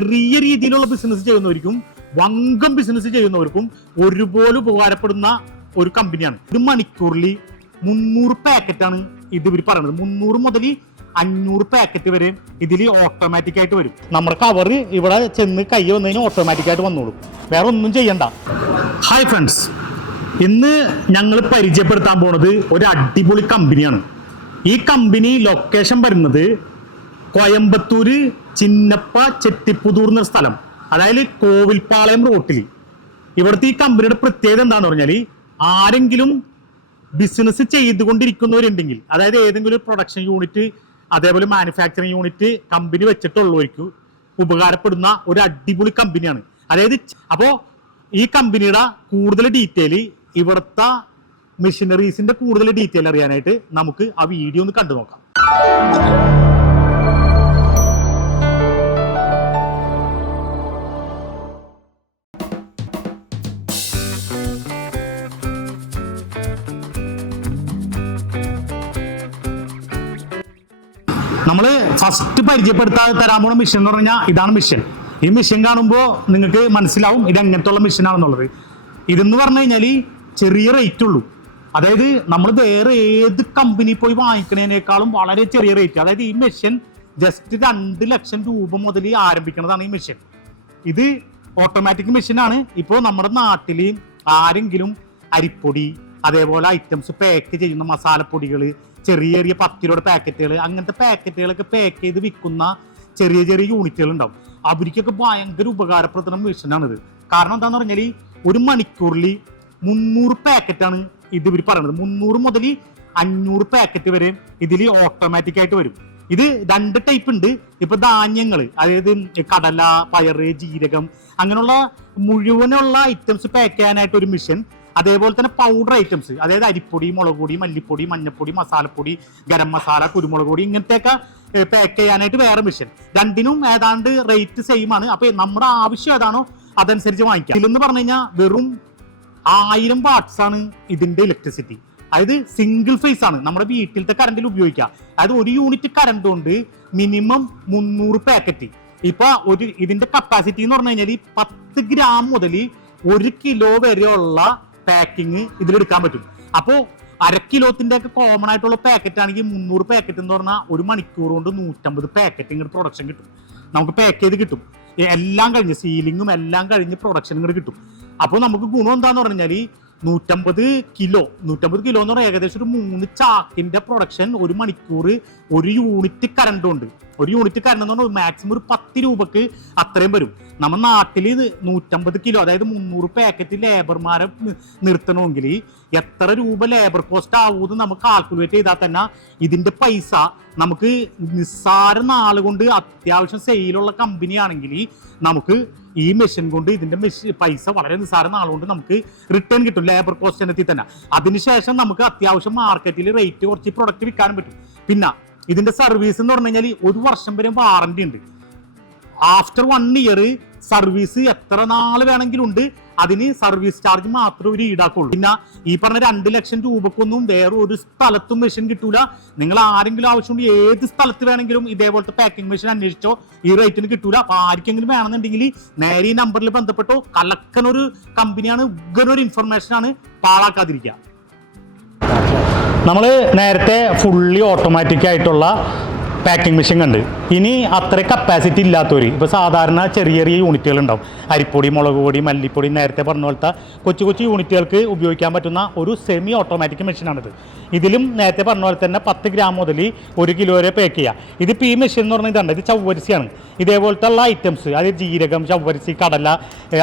ചെറിയ രീതിയിലുള്ള ബിസിനസ് ചെയ്യുന്നവർക്കും വങ്കം ബിസിനസ് ചെയ്യുന്നവർക്കും ഒരുപോലെ ഉപകാരപ്പെടുന്ന ഒരു കമ്പനിയാണ് ഒരു മണിക്കൂറിൽ മുന്നൂറ് പാക്കറ്റാണ് ഇത് ഇവർ പറയുന്നത് മുന്നൂറ് മുതൽ അഞ്ഞൂറ് പാക്കറ്റ് വരെ ഇതിൽ ഓട്ടോമാറ്റിക് ആയിട്ട് വരും. നമ്മുടെ കവർ ഇവിടെ ചെന്ന് കൈ വന്നതിന് ഓട്ടോമാറ്റിക് ആയിട്ട് വന്നോളും. വേറെ ഒന്നും ചെയ്യണ്ട. ഹായ് ഫ്രണ്ട്സ് ഇന്ന് ഞങ്ങൾ പരിചയപ്പെടുത്താൻ പോണത് ഒരു അടിപൊളി കമ്പനിയാണ് ഈ കമ്പനി ലൊക്കേഷൻ വരുന്നത് കോയമ്പത്തൂര് ചിന്നപ്പ ചെട്ടിപ്പുതൂർ എന്ന സ്ഥലം. അതായത് കോവിൽപ്പാളയം റോട്ടിൽ ഇവിടുത്തെ ഈ കമ്പനിയുടെ പ്രത്യേകത എന്താന്ന് പറഞ്ഞാൽ ആരെങ്കിലും ബിസിനസ് ചെയ്തുകൊണ്ടിരിക്കുന്നവരുണ്ടെങ്കിൽ അതായത് ഏതെങ്കിലും ഒരു പ്രൊഡക്ഷൻ യൂണിറ്റ് അതേപോലെ മാനുഫാക്ചറിങ് യൂണിറ്റ് കമ്പനി വെച്ചിട്ടുള്ളവർക്ക് ഉപകാരപ്പെടുന്ന ഒരു അടിപൊളി കമ്പനിയാണ് അതായത് അപ്പോൾ ഈ കമ്പനിയുടെ കൂടുതൽ ഡീറ്റെയിൽ ഇവിടുത്തെ മെഷീനറീസിന്റെ കൂടുതൽ ഡീറ്റെയിൽ അറിയാനായിട്ട് നമുക്ക് ആ വീഡിയോ ഒന്ന് കണ്ടു നോക്കാം നമ്മൾ ഫസ്റ്റ് പരിചയപ്പെടുത്താൻ തരാൻ പോണ മിഷൻ എന്ന് പറഞ്ഞാൽ ഇതാണ് മിഷൻ ഈ മിഷൻ കാണുമ്പോൾ നിങ്ങൾക്ക് മനസ്സിലാവും ഇത് എങ്ങനത്തുള്ള മിഷനാണെന്നുള്ളത് ഇതെന്ന് പറഞ്ഞു കഴിഞ്ഞാൽ ചെറിയ റേറ്റ് ഉള്ളൂ. അതായത് നമ്മൾ വേറെ ഏത് കമ്പനി പോയി വാങ്ങിക്കുന്നതിനേക്കാളും വളരെ ചെറിയ റേറ്റ് അതായത് ഈ മെഷീൻ ജസ്റ്റ് രണ്ട് ലക്ഷം രൂപ മുതൽ ആരംഭിക്കുന്നതാണ് ഈ മെഷീൻ ഇത് ഓട്ടോമാറ്റിക് മെഷീനാണ് ഇപ്പോൾ നമ്മുടെ നാട്ടിൽ ആരെങ്കിലും അരിപ്പൊടി അതേപോലെ ഐറ്റംസ് പാക്ക് ചെയ്യുന്ന മസാലപ്പൊടികൾ ചെറിയ ചെറിയ പത്ത് രൂപയുടെ പാക്കറ്റുകൾ അങ്ങനത്തെ പാക്കറ്റുകളൊക്കെ പാക്ക് ചെയ്ത് വിൽക്കുന്ന ചെറിയ ചെറിയ യൂണിറ്റുകൾ ഉണ്ടാവും അവർക്കൊക്കെ ഭയങ്കര ഉപകാരപ്രദം മെഷീനാണിത്. കാരണം എന്താന്ന് പറഞ്ഞാൽ ഒരു മണിക്കൂറിൽ മുന്നൂറ് പാക്കറ്റാണ് ഇത് ഇവർ പറയുന്നത് മുന്നൂറ് മുതൽ അഞ്ഞൂറ് പാക്കറ്റ് വരെ ഇതിൽ ഓട്ടോമാറ്റിക് ആയിട്ട് വരും. ഇത് രണ്ട് ടൈപ്പ് ഉണ്ട്. ഇപ്പൊ ധാന്യങ്ങൾ അതായത് കടല പയറ് ജീരകം അങ്ങനെയുള്ള മുഴുവനുള്ള ഐറ്റംസ് പാക്ക് ചെയ്യാനായിട്ട് ഒരു മിഷൻ അതേപോലെ തന്നെ പൗഡർ ഐറ്റംസ് അതായത് അരിപ്പൊടി മുളക് പൊടി മല്ലിപ്പൊടി മഞ്ഞൾപ്പൊടി മസാലപ്പൊടി ഗരം മസാല കുരുമുളക് പൊടി ഇങ്ങനത്തെയൊക്കെ പാക്ക് ചെയ്യാനായിട്ട് വേറെ മിഷൻ രണ്ടിനും ഏതാണ്ട് റേറ്റ് സെയിം ആണ്. അപ്പൊ നമ്മുടെ ആവശ്യം ഏതാണോ അതനുസരിച്ച് വാങ്ങിക്കാം. ഇതിലെന്ന് പറഞ്ഞു കഴിഞ്ഞാൽ വെറും ആയിരം വാട്ട്സ് ആണ് ഇതിന്റെ ഇലക്ട്രിസിറ്റി അതായത് സിംഗിൾ ഫേസ് ആണ്. നമ്മുടെ വീട്ടിലത്തെ കറണ്ടിൽ ഉപയോഗിക്കുക അതായത് ഒരു യൂണിറ്റ് കറണ്ട് കൊണ്ട് മിനിമം മുന്നൂറ് പാക്കറ്റ് ഇപ്പൊ ഒരു ഇതിന്റെ കപ്പാസിറ്റി എന്ന് പറഞ്ഞു കഴിഞ്ഞാൽ പത്ത് ഗ്രാം മുതൽ ഒരു കിലോ വരെയുള്ള പാക്കിങ് ഇതിലെടുക്കാൻ പറ്റും. അപ്പോൾ അര കിലോത്തിന്റെ ഒക്കെ കോമൺ ആയിട്ടുള്ള പാക്കറ്റ് ആണെങ്കിൽ മുന്നൂറ് പാക്കറ്റ് എന്ന് പറഞ്ഞാൽ ഒരു മണിക്കൂർ കൊണ്ട് നൂറ്റമ്പത് പാക്കറ്റ് ഇങ്ങോട്ട് പ്രൊഡക്ഷൻ കിട്ടും. നമുക്ക് പാക്ക് ചെയ്ത് കിട്ടും. എല്ലാം കഴിഞ്ഞ് സീലിങ്ങും എല്ലാം കഴിഞ്ഞ് പ്രൊഡക്ഷൻ ഇങ്ങോട്ട് കിട്ടും. അപ്പോൾ നമുക്ക് ഗുണം എന്താന്ന് പറഞ്ഞാൽ നൂറ്റമ്പത് കിലോ നൂറ്റമ്പത് കിലോ എന്ന് പറഞ്ഞാൽ ഏകദേശം ഒരു മൂന്ന് ചാക്കിന്റെ പ്രൊഡക്ഷൻ ഒരു മണിക്കൂർ ഒരു യൂണിറ്റ് കറണ്ട് ഉണ്ട്. ഒരു യൂണിറ്റ് കറണ്ട് എന്ന് പറഞ്ഞാൽ മാക്സിമം ഒരു പത്ത് രൂപക്ക് അത്രയും വരും. നമ്മുടെ നാട്ടിൽ നൂറ്റമ്പത് കിലോ അതായത് മുന്നൂറ് പാക്കറ്റ് ലേബർമാരെ നിർത്തണമെങ്കിൽ എത്ര രൂപ ലേബർ കോസ്റ്റ് ആവുമെന്ന് നമുക്ക് കാൽക്കുലേറ്റ് ചെയ്താൽ തന്നെ ഇതിന്റെ പൈസ നമുക്ക് നിസ്സാര നാൾ കൊണ്ട് അത്യാവശ്യം സെയിലുള്ള കമ്പനി ആണെങ്കിൽ നമുക്ക് ഈ മെഷീൻ കൊണ്ട് ഇതിന്റെ മെഷീൻ പൈസ വളരെ നിസ്സാര നാളുകൊണ്ട് നമുക്ക് റിട്ടേൺ കിട്ടും ലേബർ കോസ്റ്റ് ഇനത്തിൽ തന്നെ. അതിനുശേഷം നമുക്ക് അത്യാവശ്യം മാർക്കറ്റിൽ റേറ്റ് കുറച്ച് പ്രൊഡക്റ്റ് വിൽക്കാനും പറ്റും. പിന്നെ ഇതിന്റെ സർവീസ് എന്ന് പറഞ്ഞു കഴിഞ്ഞാൽ ഒരു വർഷം വരെ വാറന്റി ഉണ്ട്. ആഫ്റ്റർ വൺ ഇയർ സർവീസ് എത്ര നാൾ വേണമെങ്കിലും ഉണ്ട്. അതിന് സർവീസ് ചാർജ് മാത്രമേ ഒരു ഈടാക്കുള്ളൂ. പിന്നെ ഈ പറഞ്ഞ രണ്ട് ലക്ഷം രൂപക്കൊന്നും വേറെ ഒരു സ്ഥലത്തും മെഷീൻ കിട്ടൂല. നിങ്ങൾ ആരെങ്കിലും ആവശ്യമുണ്ട് ഏത് സ്ഥലത്ത് വേണമെങ്കിലും ഇതേപോലത്തെ പാക്കിംഗ് മെഷീൻ അന്വേഷിച്ചോ ഈ റേറ്റിന് കിട്ടൂല. അപ്പൊ ആർക്കെങ്കിലും വേണമെന്നുണ്ടെങ്കിൽ നേരെ ഈ നമ്പറിൽ ബന്ധപ്പെട്ടോ കലക്കനൊരു കമ്പനിയാണ് ഉഗ്രനൊരു ഇൻഫർമേഷൻ ആണ് പാഴാക്കാതിരിക്കുക നമ്മൾ നേരത്തെ ഫുള്ളി ഓട്ടോമാറ്റിക് ആയിട്ടുള്ള പാക്കിംഗ് മെഷീൻ കണ്ട്. ഇനി അത്ര കപ്പാസിറ്റി ഇല്ലാത്തവർ ഇപ്പോൾ സാധാരണ ചെറിയ ചെറിയ യൂണിറ്റുകൾ ഉണ്ടാവും അരിപ്പൊടി മുളക് പൊടി മല്ലിപ്പൊടി നേരത്തെ പറഞ്ഞ പോലത്തെ കൊച്ചു കൊച്ചു യൂണിറ്റുകൾക്ക് ഉപയോഗിക്കാൻ പറ്റുന്ന ഒരു സെമി ഓട്ടോമാറ്റിക് മെഷീനാണിത് ഇതിലും നേരത്തെ പറഞ്ഞ പോലെ തന്നെ പത്ത് ഗ്രാം മുതൽ ഒരു കിലോ വരെ പാക്ക് ചെയ്യാം. ഇതിപ്പോൾ ഈ മെഷീൻ എന്ന് പറഞ്ഞാൽ ഇതാണ് ഇത് ചവ്വരിസിയാണ് ഇതേപോലത്തെ ഉള്ള ഐറ്റംസ് അതായത് ജീരകം ചവ്വരിസി കടല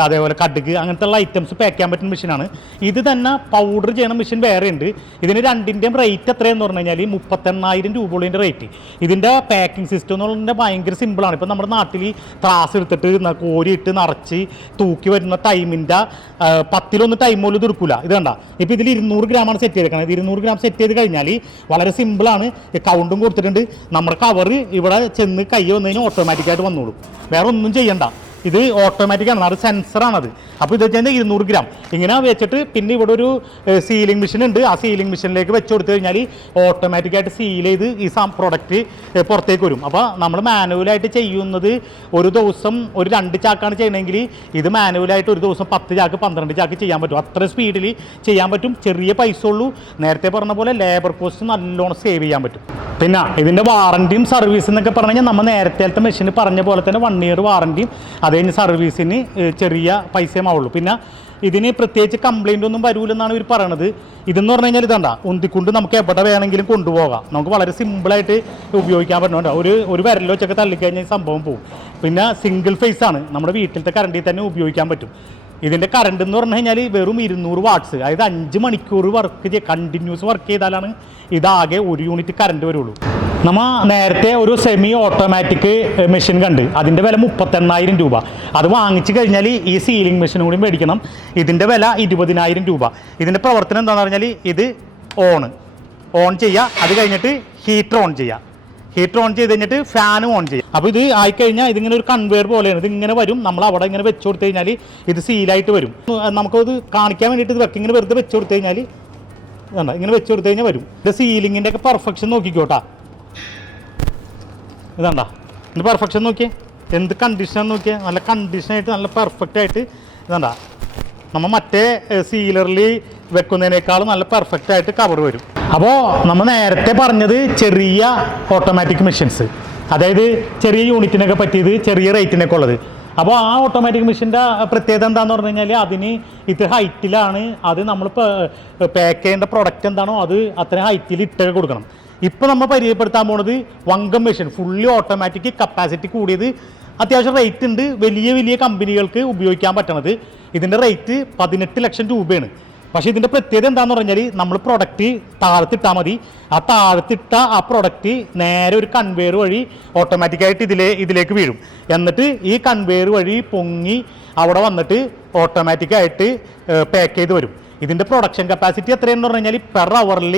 അതേപോലെ കടുക് അങ്ങനത്തെ ഉള്ള ഐറ്റംസ് പാക്ക് ചെയ്യാൻ പറ്റുന്ന മെഷീനാണ് ഇത് തന്നെ പൗഡർ ചെയ്യണ മെഷീൻ വേറെ ഉണ്ട്. ഇതിന് രണ്ടിന്റെയും റേറ്റ് എത്രയെന്ന് പറഞ്ഞു കഴിഞ്ഞാൽ മുപ്പത്തെണ്ണായിരം രൂപയുടെ റേറ്റ് ഇതിന്റെ പാക്കിംഗ് സിസ്റ്റം എന്ന് പറഞ്ഞാൽ ഭയങ്കര സിമ്പിളാണ് ഇപ്പം നമ്മുടെ നാട്ടിൽ ത്രാസ് എടുത്തിട്ട് കോരിയിട്ട് നിറച്ച് തൂക്കി വരുന്ന ടൈമിന്റെ പത്തിലൊന്ന് ടൈം പോലും ഇത് എടുക്കില്ല ഇത് കണ്ട? ഇപ്പം ഇതിൽ ഇരുന്നൂറ് ഗ്രാമാണ് സെറ്റ് ചെയ്തേക്കുന്നത് ഇരുന്നൂറ് ഗ്രാം സെറ്റ് ചെയ്ത് കഴിഞ്ഞാൽ വളരെ സിമ്പിളാണ് കൗണ്ടും കൊടുത്തിട്ടുണ്ട്. നമ്മുടെ കവർ ഇവിടെ ചെന്ന് കൈ വന്നതിന് ഓട്ടോമാറ്റിക്കായിട്ട് വന്നോളും. വേറെ ഒന്നും ചെയ്യണ്ട. ഇത് ഓട്ടോമാറ്റിക് ആണ്. അത് സെൻസറാണത് അപ്പോൾ ഇത് വെച്ചാൽ ഇരുന്നൂറ് ഗ്രാം ഇങ്ങനെ വെച്ചിട്ട് പിന്നെ ഇവിടെ ഒരു സീലിംഗ് മെഷീൻ ഉണ്ട്. ആ സീലിംഗ് മെഷീനിലേക്ക് വെച്ച് കൊടുത്തു കഴിഞ്ഞാൽ ഓട്ടോമാറ്റിക്കായിട്ട് സീൽ ചെയ്ത് ഈ സാ പ്രൊഡക്റ്റ് പുറത്തേക്ക് വരും. അപ്പോൾ നമ്മൾ മാനുവലായിട്ട് ചെയ്യുന്നത് ഒരു ദിവസം ഒരു രണ്ട് ചാക്കാണ് ചെയ്യണമെങ്കിൽ ഇത് മാനുവലായിട്ട് ഒരു ദിവസം പത്ത് ചാക്ക് പന്ത്രണ്ട് ചാക്ക് ചെയ്യാൻ പറ്റും. അത്ര സ്പീഡിൽ ചെയ്യാൻ പറ്റും. ചെറിയ പൈസ ഉള്ളൂ. നേരത്തെ പറഞ്ഞ പോലെ ലേബർ കോസ്റ്റ് നല്ലോണം സേവ് ചെയ്യാൻ പറ്റും. പിന്നെ ഇതിന്റെ വാറണ്ടിയും സർവീസ് എന്നൊക്കെ പറഞ്ഞു കഴിഞ്ഞാൽ നമ്മൾ നേരത്തെ മെഷീൻ പറഞ്ഞ പോലെ തന്നെ വൺ ഇയർ വാറണ്ടിയും അത് കഴിഞ്ഞ് സർവീസിന് ചെറിയ പൈസയും ആവുള്ളൂ പിന്നെ ഇതിന് പ്രത്യേകിച്ച് കംപ്ലൈന്റ് ഒന്നും വരൂലെന്നാണ് ഇവർ പറയണത്. ഇതെന്ന് പറഞ്ഞു കഴിഞ്ഞാൽ ഇതണ്ട ഉന്തിക്കൊണ്ട് നമുക്ക് എവിടെ വേണമെങ്കിലും കൊണ്ടുപോകാം. നമുക്ക് വളരെ സിമ്പിളായിട്ട് ഉപയോഗിക്കാൻ പറ്റുന്നുണ്ട് ഒരു ഒരു വിരൽ വെച്ചൊക്കെ തള്ളിക്കഴിഞ്ഞാൽ സംഭവം പോകും പിന്നെ സിംഗിൾ ഫേസ് ആണ്. നമ്മുടെ വീട്ടിലത്തെ കറണ്ടിൽ തന്നെ ഉപയോഗിക്കാൻ പറ്റും. ഇതിന്റെ കറണ്ട് എന്ന് പറഞ്ഞു കഴിഞ്ഞാൽ വെറും ഇരുന്നൂറ് വാട്ട്സ് അതായത് അഞ്ച് മണിക്കൂർ വർക്ക് ചെയ്ത് കണ്ടിന്യൂസ് വർക്ക് ചെയ്താലാണ് ഇതാകെ ഒരു യൂണിറ്റ് കറണ്ട് വരുള്ളൂ. നമ്മ നേരത്തെ ഒരു സെമി ഓട്ടോമാറ്റിക് മെഷീൻ കണ്ട്. അതിന്റെ വില മുപ്പത്തെണ്ണായിരം രൂപ. അത് വാങ്ങിച്ചു കഴിഞ്ഞാൽ ഈ സീലിംഗ് മെഷീനും കൂടി മേടിക്കണം. ഇതിന്റെ വില ഇരുപതിനായിരം രൂപ. ഇതിന്റെ പ്രവർത്തനം എന്താണെന്ന് പറഞ്ഞാൽ ഇത് ഓണ് ഓൺ ചെയ്യുക അത് കഴിഞ്ഞിട്ട് ഹീറ്റർ ഓൺ ചെയ്യുക ഹീറ്റർ ഓൺ ചെയ്ത് കഴിഞ്ഞിട്ട് ഫാനും ഓൺ ചെയ്യും. അപ്പോൾ ഇത് ആയിക്കഴിഞ്ഞാൽ ഇതിങ്ങനെ ഒരു കൺവെയർ പോലെയാണ്. ഇത് ഇങ്ങനെ വരും. നമ്മൾ അവിടെ ഇങ്ങനെ വെച്ച് കൊടുത്തു കഴിഞ്ഞാൽ ഇത് സീലായിട്ട് വരും. നമുക്കത് കാണിക്കാൻ വേണ്ടിയിട്ട് ഇത് വെക്ക ഇങ്ങനെ വെറുതെ വെച്ച് കൊടുത്തു കഴിഞ്ഞാൽ ഇങ്ങനെ വെച്ച് കൊടുത്തു കഴിഞ്ഞാൽ വരും. ഇത് സീലിങ്ങിന്റെ ഒക്കെ പെർഫെക്ഷൻ നോക്കിക്കോട്ടാ. ഇതാണ്ടാ. ഇത് പെർഫെക്ഷൻ നോക്കിയേ. എന്ത് കണ്ടീഷൻ നോക്കിയേ? നല്ല കണ്ടീഷനായിട്ട് നല്ല പെർഫെക്റ്റ് ആയിട്ട് ഇതാണ്ടാ. നമ്മൾ മറ്റേ സീലറിൽ വെക്കുന്നതിനേക്കാളും നല്ല പെർഫെക്റ്റ് ആയിട്ട് കവർ വരും. അപ്പോൾ നമ്മൾ നേരത്തെ പറഞ്ഞത് ചെറിയ ഓട്ടോമാറ്റിക് മെഷീൻസ് അതായത് ചെറിയ യൂണിറ്റിനൊക്കെ പറ്റിയത് ചെറിയ റേറ്റിനൊക്കെ ഉള്ളത്. അപ്പോൾ ആ ഓട്ടോമാറ്റിക് മെഷീന്റെ പ്രത്യേകത എന്താണെന്ന് പറഞ്ഞു കഴിഞ്ഞാൽ അതിന് ഇത്ര ഹൈറ്റിലാണ് അത് നമ്മൾ പാക്ക് ചെയ്യേണ്ട പ്രൊഡക്റ്റ് എന്താണോ അത് അത്ര ഹൈറ്റിൽ ഇട്ടൊക്കെ കൊടുക്കണം. ഇപ്പോൾ നമ്മൾ പരിചയപ്പെടുത്താൻ പോണത് വങ്കം മെഷീൻ ഫുള്ളി ഓട്ടോമാറ്റിക് കപ്പാസിറ്റി കൂടിയത് അത്യാവശ്യം റേറ്റ് ഉണ്ട്. വലിയ വലിയ കമ്പനികൾക്ക് ഉപയോഗിക്കാൻ പറ്റണത്. ഇതിന്റെ റേറ്റ് പതിനെട്ട് ലക്ഷം രൂപയാണ്. പക്ഷേ ഇതിന്റെ പ്രത്യേകത എന്താണെന്ന് പറഞ്ഞാൽ നമ്മൾ പ്രൊഡക്റ്റ് താഴത്തിട്ടാൽ മതി. ആ താഴത്തിട്ട ആ പ്രൊഡക്റ്റ് നേരെ ഒരു കൺവെയർ വഴി ഓട്ടോമാറ്റിക്കായിട്ട് ഇതിലേ ഇതിലേക്ക് വീഴും. എന്നിട്ട് ഈ കൺവെയർ വഴി പൊങ്ങി അവിടെ വന്നിട്ട് ഓട്ടോമാറ്റിക്കായിട്ട് പാക്ക് ചെയ്ത് വരും. ഇതിന്റെ പ്രൊഡക്ഷൻ കപ്പാസിറ്റി എത്രയെന്ന് പറഞ്ഞു കഴിഞ്ഞാൽ പെർ അവറിൽ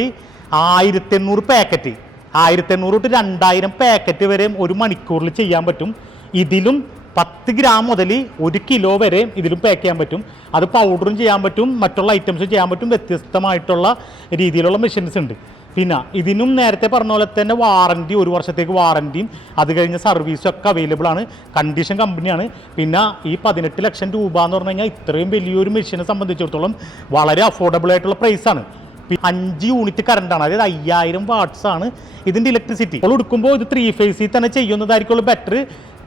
ആയിരത്തി എണ്ണൂറ് പാക്കറ്റ്. ആയിരത്തി എണ്ണൂറ് തൊട്ട് രണ്ടായിരം പാക്കറ്റ് വരെ ഒരു മണിക്കൂറിൽ ചെയ്യാൻ പറ്റും. ഇതിലും പത്ത് ഗ്രാം മുതൽ ഒരു കിലോ വരെ ഇതിലും പാക്ക് ചെയ്യാൻ പറ്റും. അത് പൗഡറും ചെയ്യാൻ പറ്റും മറ്റുള്ള ഐറ്റംസും ചെയ്യാൻ പറ്റും. വ്യത്യസ്തമായിട്ടുള്ള രീതിയിലുള്ള മെഷീൻസ് ഉണ്ട്. പിന്നെ ഇതിനും നേരത്തെ പറഞ്ഞ പോലെ തന്നെ വാറണ്ടി ഒരു വർഷത്തേക്ക് വാറണ്ടിയും അത് കഴിഞ്ഞ സർവീസും ഒക്കെ അവൈലബിൾ ആണ്. കണ്ടീഷൻ കമ്പനിയാണ് പിന്നെ ഈ പതിനെട്ട് ലക്ഷം രൂപ എന്ന് പറഞ്ഞു കഴിഞ്ഞാൽ ഇത്രയും വലിയൊരു മെഷീനെ സംബന്ധിച്ചിടത്തോളം വളരെ അഫോർഡബിൾ ആയിട്ടുള്ള പ്രൈസാണ് അഞ്ച് യൂണിറ്റ് കറണ്ടാണ്. അതായത് അയ്യായിരം വാട്ട്സ് ആണ് ഇതിന്റെ ഇലക്ട്രിസിറ്റി അപ്പോൾ എടുക്കുമ്പോൾ ഇത് ത്രീ ഫേസിൽ തന്നെ ചെയ്യുന്നതായിരിക്കുള്ളൂ ബെറ്റർ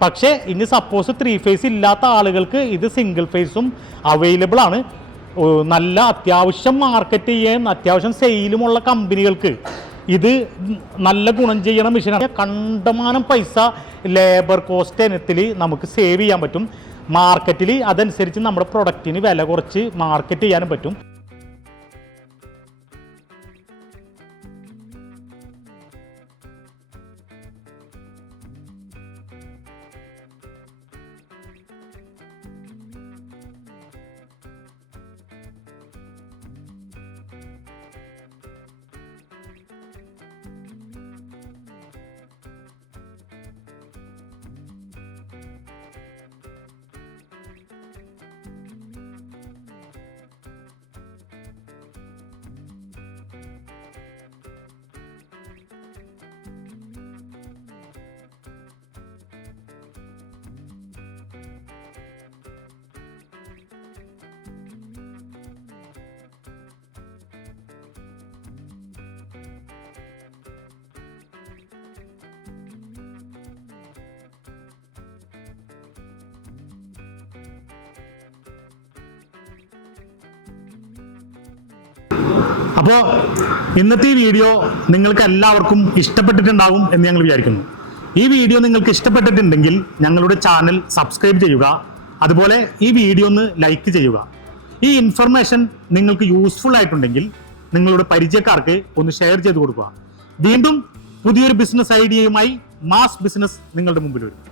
പക്ഷേ ഇനി സപ്പോസ് ത്രീ ഫേസ് ഇല്ലാത്ത ആളുകൾക്ക് ഇത് സിംഗിൾ ഫേസും അവൈലബിൾ ആണ്. നല്ല അത്യാവശ്യം മാർക്കറ്റ് ചെയ്യാൻ അത്യാവശ്യം സെയിലുമുള്ള കമ്പനികൾക്ക് ഇത് നല്ല ഗുണം ചെയ്യണ മെഷീനാണ് കണ്ടമാനം പൈസ ലേബർ കോസ്റ്റ് ഇനത്തിൽ നമുക്ക് സേവ് ചെയ്യാൻ പറ്റും. മാർക്കറ്റിൽ അതനുസരിച്ച് നമ്മുടെ പ്രൊഡക്റ്റിന് വില കുറച്ച് മാർക്കറ്റ് ചെയ്യാനും പറ്റും. അപ്പോൾ ഇന്നത്തെ ഈ വീഡിയോ നിങ്ങൾക്ക് എല്ലാവർക്കും ഇഷ്ടപ്പെട്ടിട്ടുണ്ടാവും എന്ന് ഞങ്ങൾ വിചാരിക്കുന്നു. ഈ വീഡിയോ നിങ്ങൾക്ക് ഇഷ്ടപ്പെട്ടിട്ടുണ്ടെങ്കിൽ ഞങ്ങളുടെ ചാനൽ സബ്സ്ക്രൈബ് ചെയ്യുക അതുപോലെ ഈ വീഡിയോ ഒന്ന് ലൈക്ക് ചെയ്യുക. ഈ ഇൻഫർമേഷൻ നിങ്ങൾക്ക് യൂസ്ഫുൾ ആയിട്ടുണ്ടെങ്കിൽ നിങ്ങളുടെ പരിചയക്കാർക്ക് ഒന്ന് ഷെയർ ചെയ്ത് കൊടുക്കുക. വീണ്ടും പുതിയൊരു ബിസിനസ് ഐഡിയയുമായി മാസ് ബിസിനസ് നിങ്ങളുടെ മുമ്പിൽ വരും.